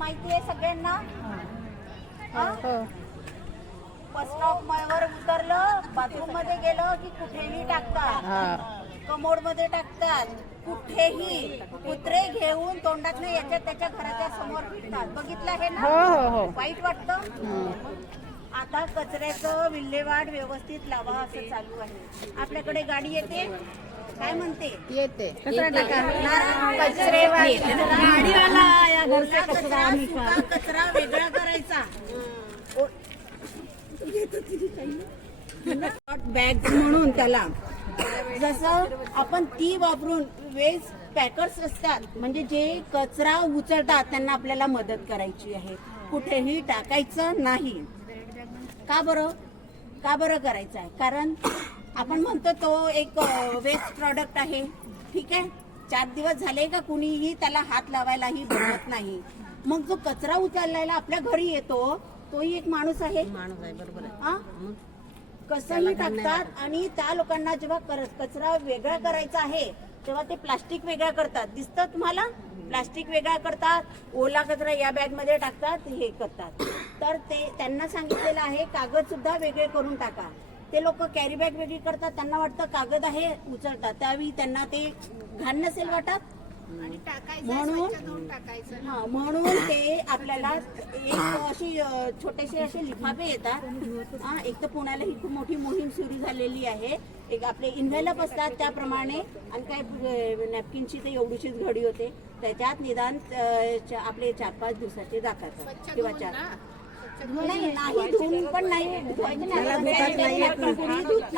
माहिती आहे सगळ्यांना? हा? हो? बस स्टॉप वर उतरलं बाथरूममध्ये गेलं की कुठेही टाकतात. हा. कमोडमध्ये टाकतात. कुठेही कुत्रे घेऊन तोंडात याच्या त्याच्या घराच्या समोर फिरतात. बघितलं हे हो ना? हो हो वाईट वाटतं? आता कचऱ्याचं विल्हेवाट व्यवस्थित लावा असं चालू आहे. आपल्याकडे गाडी येते? काय म्हणते? येते. कचरेवाली ओला कचरा सुका कचरा वेगळा करायचा. बॅग म्हणून त्याला. जसं आपण ती वापरून वेस्ट पॅकर्स असतात म्हणजे जे कचरा उचलतात त्यांना आपल्याला मदत करायची आहे. कुठेही टाकायचं नाही. का बरं? का बरं करायचं आहे? कारण आपण म्हणतो तो एक वेस्ट प्रॉडक्ट आहे. ठीक आहे? चार दिवस झाले का कुणीही त्याला हात लावायलाही बघत नाही. मग जो कचरा उचलायला आपल्या घरी येतो तोही एक माणूस आहे? माणूस आहे बरोबर? कसंही टाकतात आणि त्या लोकांना जेव्हा कचरा वेगळा करायचा आहे तेव्हा ते प्लास्टिक वेगळा करतात. दिसतं तुम्हाला? प्लास्टिक वेगळा करतात ओला कचरा या बॅगमध्ये टाकतात हे करतात. तर ते त्यांना सांगितलेलं आहे कागद सुद्धा वेगळे करून टाका. ते लोक कॅरी बॅग वेगळी करतात त्यांना वाटतं कागद आहे उचलतात. त्यावेळी त्यांना ते घाण नसेल वाटत? म्हणून हा म्हणून ते आपल्याला एक अशी छोटेसे असे लिफाफे येतात. हा एक तर पुण्याला ही खूप मोठी मोहीम सुरू झालेली आहे. एक आपले इन्व्हेलप असतात त्याप्रमाणे आणि काय नॅपकिनची तर एवढीशीच घडी होते. त्याच्यात निदान आपले चार पाच दिवसाचे दाखवतात. किंवा चार. नाही धुवून पण नाही. नाही. धुत.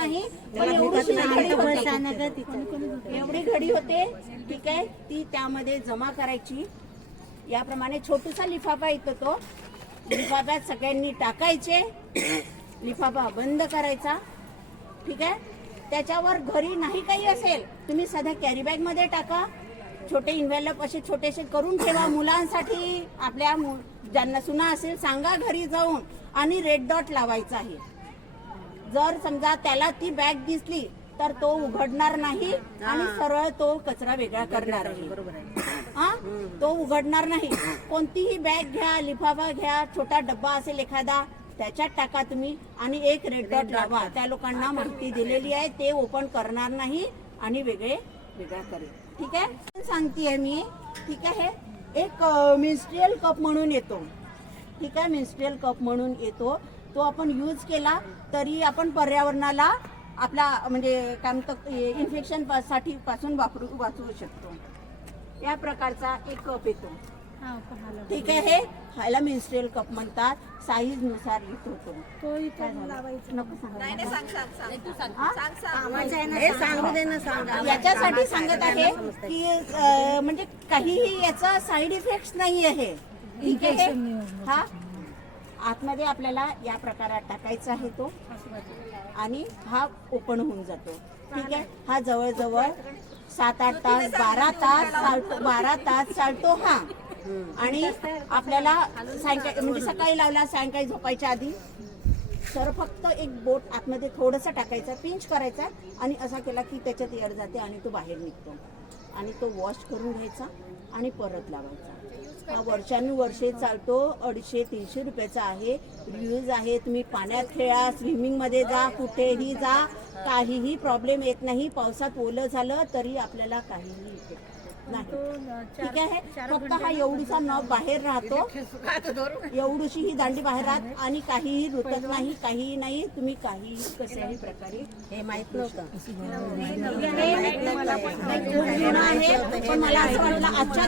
एवढी घडी होते ठीक आहे ती त्यामध्ये जमा करायची. याप्रमाणे छोटूसा लिफाफा येतो तो. लिफाफ्यात सगळ्यांनी टाकायचे. लिफाफा बंद करायचा. ठीक आहे? त्याच्यावर घरी नाही काही असेल तुम्ही साध्या कॅरी बॅगमध्ये टाका. छोटे इन्व्हेलप असे छोटेसे करून ठेवा. मुलांसाठी आपल्या मु- ज्यांना सुना असेल सांगा घरी जाऊन आणि रेड डॉट लावायचा आहे. जर समजा त्याला ती बॅग दिसली तर तो उघडणार नाही आणि सरळ तो कचरा वेगळा करणार आहे हा? तो उघडणार नाही. कोणतीही बॅग घ्या लिफाफा घ्या छोटा डब्बा असेल एखादा त्याच्यात टाका तुम्ही आणि एक रेड डॉट लावा. त्या लोकांना माहिती दिलेली आहे ते ओपन करणार नाही आणि वेगळे वेगळा करेल. ठीक आहे? सांगते मी. ठीक आहे? एक मिन्स्ट्रियल कप म्हणून येतो. ठीक आहे? मिन्स्ट्रियल कप म्हणून येतो. तो आपण यूज केला तरी आपण पर्यावरणाला आपला म्हणजे काय म्हणतो इन्फेक्शनसाठी पासून वापरू वाचवू शकतो. या प्रकारचा एक कप येतो. ठीक आहे. हे ह्याला मिन्स्ट्रियल कप म्हणतात. साईजनुसार येत होतो? नको सांगू. सांगा याच्यासाठी सांगत आहे की म्हणजे काहीही याचा साईड इफेक्ट नाही आहे. ठीक आहे? हा? आतमध्ये आपल्याला या प्रकारात टाकायचा आहे तो. आणि हा ओपन होऊन जातो. ठीक आहे? हा जवळजवळ सात आठ तास बारा तास चालतो बारा तास चालतो हा. आणि आपल्याला सायंकाळी म्हणजे सकाळी लावला सायंकाळी झोपायच्या आधी तर फक्त एक बोट आतमध्ये थोडंसं टाकायचा पिंच करायचा आणि असा केला की त्याच्यात एअर जाते आणि तो बाहेर निघतो. आणि तो वॉश करून घ्यायचा आणि परत लावायचा. हा वर्षानुवर्षे चालतो अडीचशे तीनशे रुपयाचा आहे रिव्ह्यूज आहे तुम्ही पाण्यात खेळा स्विमिंगमध्ये जा कुठेही जा काहीही प्रॉब्लेम येत नाही पावसात ओलं झालं तरी आपल्याला काहीही नाही. ठीक आहे फक्त हा एवढीसा नॉब बाहेर राहतो. एवढीशी ही दांडी बाहेर राहत आणि काहीही रुतत नाही काहीही नाही तुम्ही काहीही कशाही प्रकारे हे माहीत नव्हतं. आहे पण मला असं वाटलं आजच्या